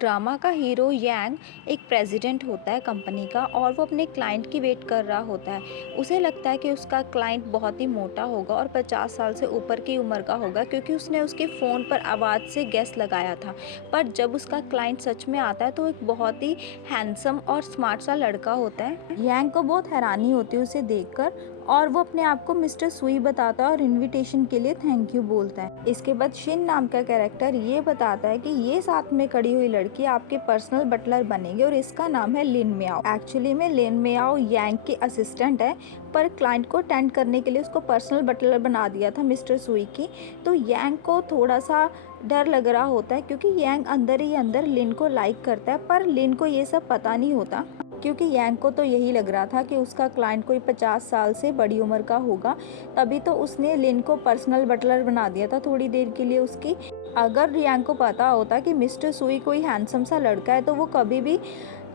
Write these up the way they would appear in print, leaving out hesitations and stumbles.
Drama का hero यांग एक president होता है कंपनी का और वो अपने क्लाइंट की वेट कर रहा होता है। उसे लगता है कि उसका क्लाइंट बहुत ही मोटा होगा और 50 साल से ऊपर की उम्र का होगा क्योंकि उसने उसके फ़ोन पर आवाज़ से गेस लगाया था। पर जब उसका क्लाइंट सच में आता है तो एक बहुत ही हैंडसम और स्मार्ट सा लड़का होता है। यांग को बहुत हैरानी होती है उसे देखकर और वो अपने आप को मिस्टर सुई बताता है और इनविटेशन के लिए थैंक यू बोलता है। इसके बाद शिन नाम का कैरेक्टर ये बताता है कि ये साथ में खड़ी हुई लड़की आपके पर्सनल बटलर बनेगी और इसका नाम है लिन मियाओ। एक्चुअली में लिन मियाओ यांग की असिस्टेंट है, पर क्लाइंट को अटेंड करने के लिए उसको पर्सनल बटलर बना दिया था मिस्टर सुई की। तो यांग को थोड़ा सा डर लग रहा होता है क्योंकि यांग अंदर ही अंदर लिन को लाइक करता है, पर लिन को ये सब पता नहीं होता क्योंकि यांग को तो यही लग रहा था कि उसका क्लाइंट कोई 50 साल से बड़ी उम्र का होगा, तभी तो उसने लिन को पर्सनल बटलर बना दिया था थोड़ी देर के लिए उसकी। अगर यांग को पता होता कि मिस्टर सुई कोई हैंडसम सा लड़का है तो वो कभी भी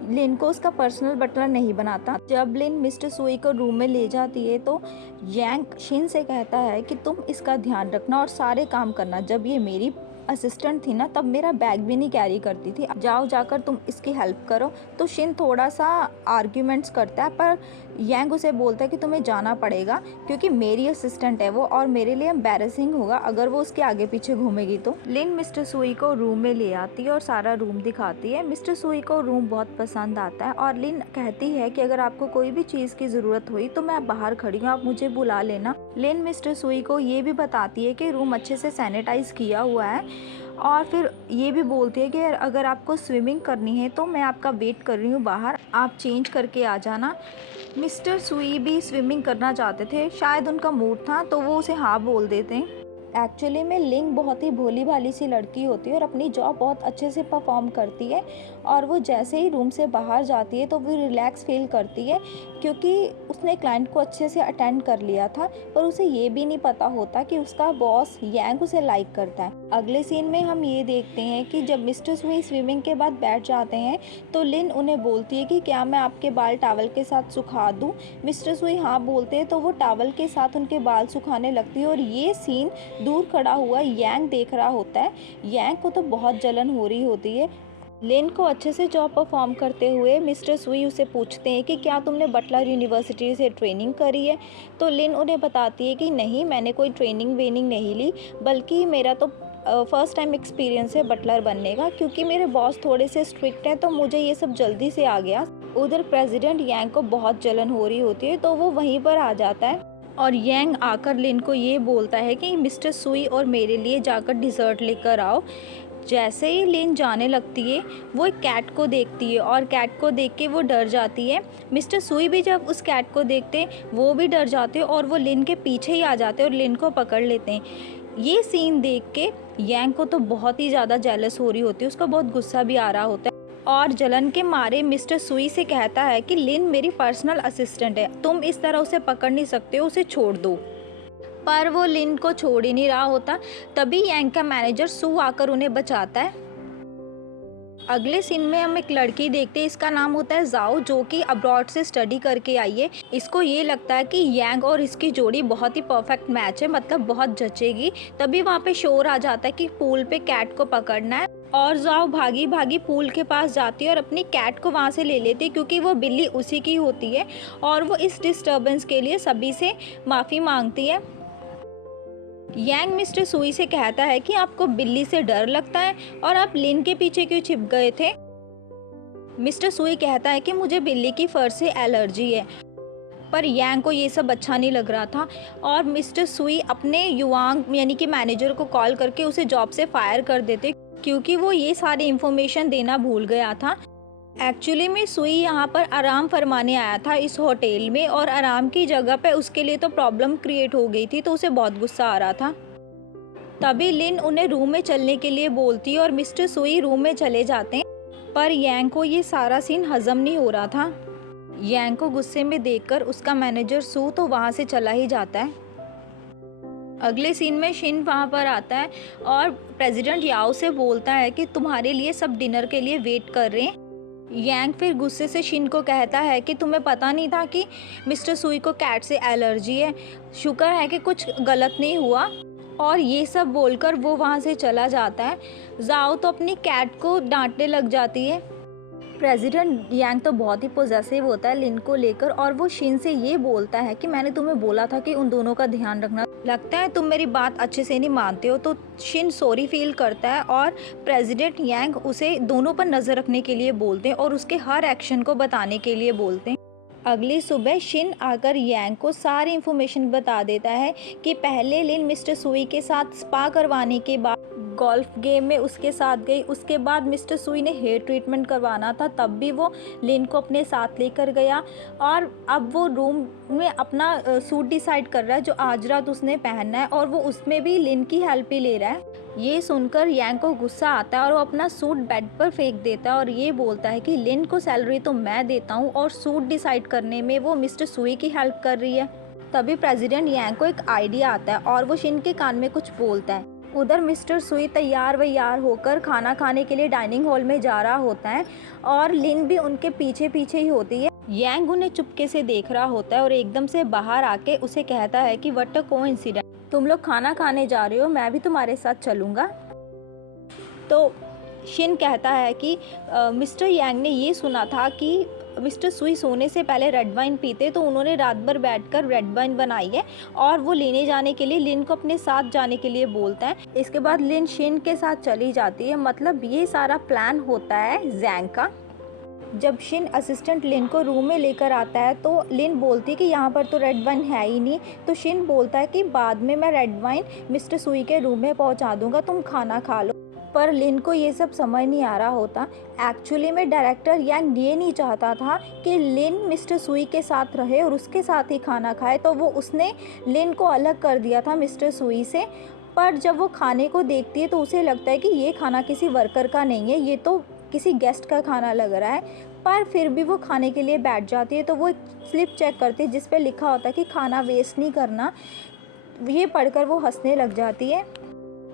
लिन को उसका पर्सनल बटलर नहीं बनाता। जब लिन मिस्टर सुई को रूम में ले जाती है तो यांग शिन से कहता है कि तुम इसका ध्यान रखना और सारे काम करना। जब ये मेरी असिस्टेंट थी ना तब मेरा बैग भी नहीं कैरी करती थी, जाओ जाकर तुम इसकी हेल्प करो। तो शिन थोड़ा सा आर्ग्यूमेंट्स करता है, पर यांग उसे बोलता है कि तुम्हें जाना पड़ेगा क्योंकि मेरी असिस्टेंट है वो और मेरे लिए एम्बैरेसिंग होगा अगर वो उसके आगे पीछे घूमेगी। तो लिन मिस्टर सुई को रूम में ले आती है और सारा रूम दिखाती है। मिस्टर सुई को रूम बहुत पसंद आता है और लिन कहती है कि अगर आपको कोई भी चीज़ की ज़रूरत हुई तो मैं बाहर खड़ी हूँ, आप मुझे बुला लेना। लिन मिस्टर सुई को ये भी बताती है कि रूम अच्छे से सैनिटाइज किया हुआ है और फिर ये भी बोलती है कि अगर आपको स्विमिंग करनी है तो मैं आपका वेट कर रही हूँ बाहर, आप चेंज करके आ जाना। मिस्टर सुई भी स्विमिंग करना चाहते थे, शायद उनका मूड था तो वो उसे हाँ बोल देते हैं। एक्चुअली में लिंग बहुत ही भोली भाली सी लड़की होती है और अपनी जॉब बहुत अच्छे से परफॉर्म करती है और वो जैसे ही रूम से बाहर जाती है तो वो रिलैक्स फील करती है क्योंकि उसने क्लाइंट को अच्छे से अटेंड कर लिया था। पर उसे ये भी नहीं पता होता कि उसका बॉस यांग उसे लाइक करता है। अगले सीन में हम ये देखते हैं कि जब मिस्टर सुई स्विमिंग के बाद बैठ जाते हैं तो लिन उन्हें बोलती है कि क्या मैं आपके बाल टॉवल के साथ सुखा दूँ। मिस्टर सुई हाँ बोलते हैं तो वो टॉवल के साथ उनके बाल सुखाने लगती है और ये सीन दूर खड़ा हुआ यांग देख रहा होता है। यांग को तो बहुत जलन हो रही होती है। लिन को अच्छे से जॉब परफॉर्म करते हुए मिस्टर सुई उसे पूछते हैं कि क्या तुमने बटलर यूनिवर्सिटी से ट्रेनिंग करी है। तो लिन उन्हें बताती है कि नहीं, मैंने कोई ट्रेनिंग वेनिंग नहीं ली, बल्कि मेरा तो फर्स्ट टाइम एक्सपीरियंस है बटलर बनने का क्योंकि मेरे बॉस थोड़े से स्ट्रिक्ट हैं तो मुझे ये सब जल्दी से आ गया। उधर प्रेसिडेंट यांग को बहुत जलन हो रही होती है तो वो वहीं पर आ जाता है और यांग आकर लिन को ये बोलता है कि मिस्टर सुई और मेरे लिए जाकर डिज़र्ट लेकर आओ। जैसे ही लिन जाने लगती है वो एक कैट को देखती है और कैट को देख के वो डर जाती है। मिस्टर सुई भी जब उस कैट को देखते हैं वो भी डर जाते हैं और वो लिन के पीछे ही आ जाते हैं और लिन को पकड़ लेते हैं। ये सीन देख के यांग को तो बहुत ही ज़्यादा जेलस हो रही होती है, उसका बहुत गुस्सा भी आ रहा होता है और जलन के मारे मिस्टर सुई से कहता है कि लिन मेरी पर्सनल असिस्टेंट है, तुम इस तरह उसे पकड़ नहीं सकते हो, उसे छोड़ दो। पर वो लिन को छोड़ ही नहीं रहा होता। तभी यांग का मैनेजर सू आकर उन्हें बचाता है। अगले सीन में हम एक लड़की देखते हैं, इसका नाम होता है जाओ, जो कि अब्रॉड से स्टडी करके आई है। इसको ये लगता है कि यांग और इसकी जोड़ी बहुत ही परफेक्ट मैच है, मतलब बहुत जचेगी। तभी वहाँ पे शोर आ जाता है कि पूल पे कैट को पकड़ना है और जाओ भागी भागी पूल के पास जाती है और अपनी कैट को वहाँ से ले लेती है क्योंकि वो बिल्ली उसी की होती है और वो इस डिस्टर्बेंस के लिए सभी से माफ़ी मांगती है। यांग मिस्टर सुई से कहता है कि आपको बिल्ली से डर लगता है और आप लिन के पीछे क्यों छिप गए थे। मिस्टर सुई कहता है कि मुझे बिल्ली की फर से एलर्जी है, पर यांग को ये सब अच्छा नहीं लग रहा था और मिस्टर सुई अपने युवांग यानी कि मैनेजर को कॉल करके उसे जॉब से फायर कर देते क्योंकि वो ये सारी इन्फॉर्मेशन देना भूल गया था। एक्चुअली में सुई यहाँ पर आराम फरमाने आया था इस होटल में और आराम की जगह पे उसके लिए तो प्रॉब्लम क्रिएट हो गई थी, तो उसे बहुत गुस्सा आ रहा था। तभी लिन उन्हें रूम में चलने के लिए बोलती है और मिस्टर सुई रूम में चले जाते हैं, पर यांग को ये सारा सीन हजम नहीं हो रहा था। यांग को गुस्से में देखकर उसका मैनेजर सू तो वहाँ से चला ही जाता है। अगले सीन में शिन वहाँ पर आता है और प्रेसिडेंट याओ से बोलता है कि तुम्हारे लिए सब डिनर के लिए वेट कर रहे हैं। यांग फिर गुस्से से शिन को कहता है कि तुम्हें पता नहीं था कि मिस्टर सुई को कैट से एलर्जी है, शुक्र है कि कुछ गलत नहीं हुआ। और ये सब बोलकर वो वहाँ से चला जाता है। ज़ाओ तो अपनी कैट को डाँटने लग जाती है। प्रेसिडेंट यांग तो बहुत ही पॉसेसिव होता है लिन को लेकर और वो शिन से ये बोलता है कि मैंने तुम्हें बोला था कि उन दोनों का ध्यान रखना। लगता है तुम मेरी बात अच्छे से नहीं मानते हो। तो शिन सॉरी फील करता है और प्रेसिडेंट यांग उसे दोनों पर नज़र रखने के लिए बोलते हैं और उसके हर एक्शन को बताने के लिए बोलते हैं। अगली सुबह शिन आकर यांग को सारी इन्फॉर्मेशन बता देता है कि पहले लिन मिस्टर सुई के साथ स्पा करवाने के बाद गोल्फ गेम में उसके साथ गई। उसके बाद मिस्टर सुई ने हेयर ट्रीटमेंट करवाना था, तब भी वो लिन को अपने साथ लेकर गया और अब वो रूम में अपना सूट डिसाइड कर रहा है जो आज रात उसने पहनना है और वो उसमें भी लिन की हेल्प ही ले रहा है। ये सुनकर यांग को गुस्सा आता है और वो अपना सूट बेड पर फेंक देता है और ये बोलता है कि लिन को सैलरी तो मैं देता हूँ और सूट डिसाइड करने में वो मिस्टर सुई की हेल्प कर रही है। तभी प्रेसिडेंट यांग को एक आइडिया आता है और वो शिन के कान में कुछ बोलता है। उधर मिस्टर सुई तैयार वैयार होकर खाना खाने के लिए डाइनिंग हॉल में जा रहा होता है और लिन भी उनके पीछे पीछे ही होती है। यांग उन्हें चुपके से देख रहा होता है और एकदम से बाहर आके उसे कहता है कि व्हाट अ कोइंसिडेंस, तुम लोग खाना खाने जा रहे हो, मैं भी तुम्हारे साथ चलूँगा। तो शिन कहता है कि मिस्टर यांग ने ये सुना था कि मिस्टर सुई सोने से पहले रेड वाइन पीते, तो उन्होंने रात भर बैठकर रेड वाइन बनाई है और वो लेने जाने के लिए लिन को अपने साथ जाने के लिए बोलता है। इसके बाद लिन शिन के साथ चली जाती है। मतलब ये सारा प्लान होता है जैंग का। जब शिन असिस्टेंट लिन को रूम में लेकर आता है तो लिन बोलती है कि यहाँ पर तो रेड वाइन है ही नहीं। तो शिन बोलता है कि बाद में मैं रेड वाइन मिस्टर सुई के रूम में पहुँचा दूँगा, तुम खाना खा लो। पर लिन को ये सब समझ नहीं आ रहा होता। एक्चुअली में डायरेक्टर यांग ये नहीं चाहता था कि लिन मिस्टर सुई के साथ रहे और उसके साथ ही खाना खाए, तो वो उसने लिन को अलग कर दिया था मिस्टर सुई से। पर जब वो खाने को देखती है तो उसे लगता है कि ये खाना किसी वर्कर का नहीं है, ये तो किसी गेस्ट का खाना लग रहा है। पर फिर भी वो खाने के लिए बैठ जाती है। तो वो एक स्लिप चेक करती है जिस पे लिखा होता है कि खाना वेस्ट नहीं करना। ये पढ़कर वो हंसने लग जाती है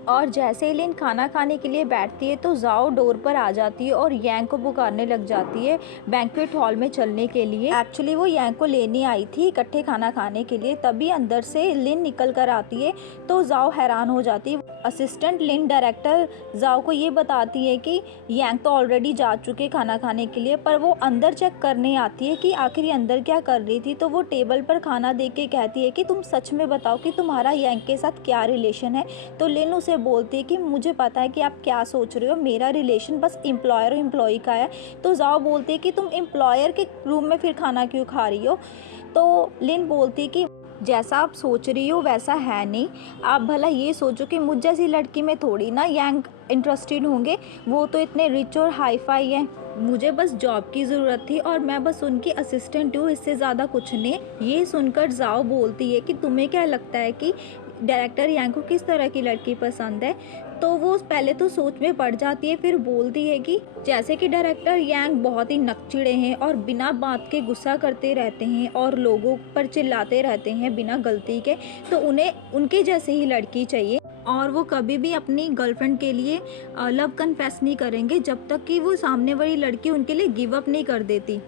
और जैसे ही लिन खाना खाने के लिए बैठती है तो ज़ाओ डोर पर आ जाती है और यांग को पुकारने लग जाती है बैंक्वेट हॉल में चलने के लिए। एक्चुअली वो यांग को लेने आई थी इकट्ठे खाना खाने के लिए। तभी अंदर से लिन निकल कर आती है तो ज़ाओ हैरान हो जाती है। असिस्टेंट लिन डायरेक्टर ज़ाओ को ये बताती है कि यांग तो ऑलरेडी जा चुके खाना खाने के लिए, पर वो अंदर चेक करने आती है कि आखिर ये अंदर क्या कर रही थी। तो वो टेबल पर खाना देख के कहती है कि तुम सच में बताओ कि तुम्हारा यांग के साथ क्या रिलेशन है। तो लिन उसे बोलती है कि मुझे पता है कि आप क्या सोच रहे हो, मेरा रिलेशन बस एम्प्लॉयर और एम्प्लॉई का है। तो ज़ाओ बोलती है कि तुम एम्प्लॉयर के रूम में फिर खाना क्यों खा रही हो। तो लिन बोलती है कि जैसा आप सोच रही हो वैसा है नहीं। आप भला ये सोचो कि मुझ जैसी लड़की में थोड़ी ना यांग इंटरेस्टेड होंगे, वो तो इतने रिच और हाई फाई हैं। मुझे बस जॉब की ज़रूरत थी और मैं बस उनकी असिस्टेंट हूँ, इससे ज़्यादा कुछ नहीं। ये सुनकर ज़ाओ बोलती है कि तुम्हें क्या लगता है कि डायरेक्टर यांग को किस तरह की लड़की पसंद है। तो वो पहले तो सोच में पड़ जाती है, फिर बोलती है कि जैसे कि डायरेक्टर यांग बहुत ही नकचिड़े हैं और बिना बात के गुस्सा करते रहते हैं और लोगों पर चिल्लाते रहते हैं बिना गलती के, तो उन्हें उनके जैसे ही लड़की चाहिए और वो कभी भी अपनी गर्लफ्रेंड के लिए लव कन्फेस नहीं करेंगे जब तक कि वो सामने वाली लड़की उनके लिए गिव अप नहीं कर देती।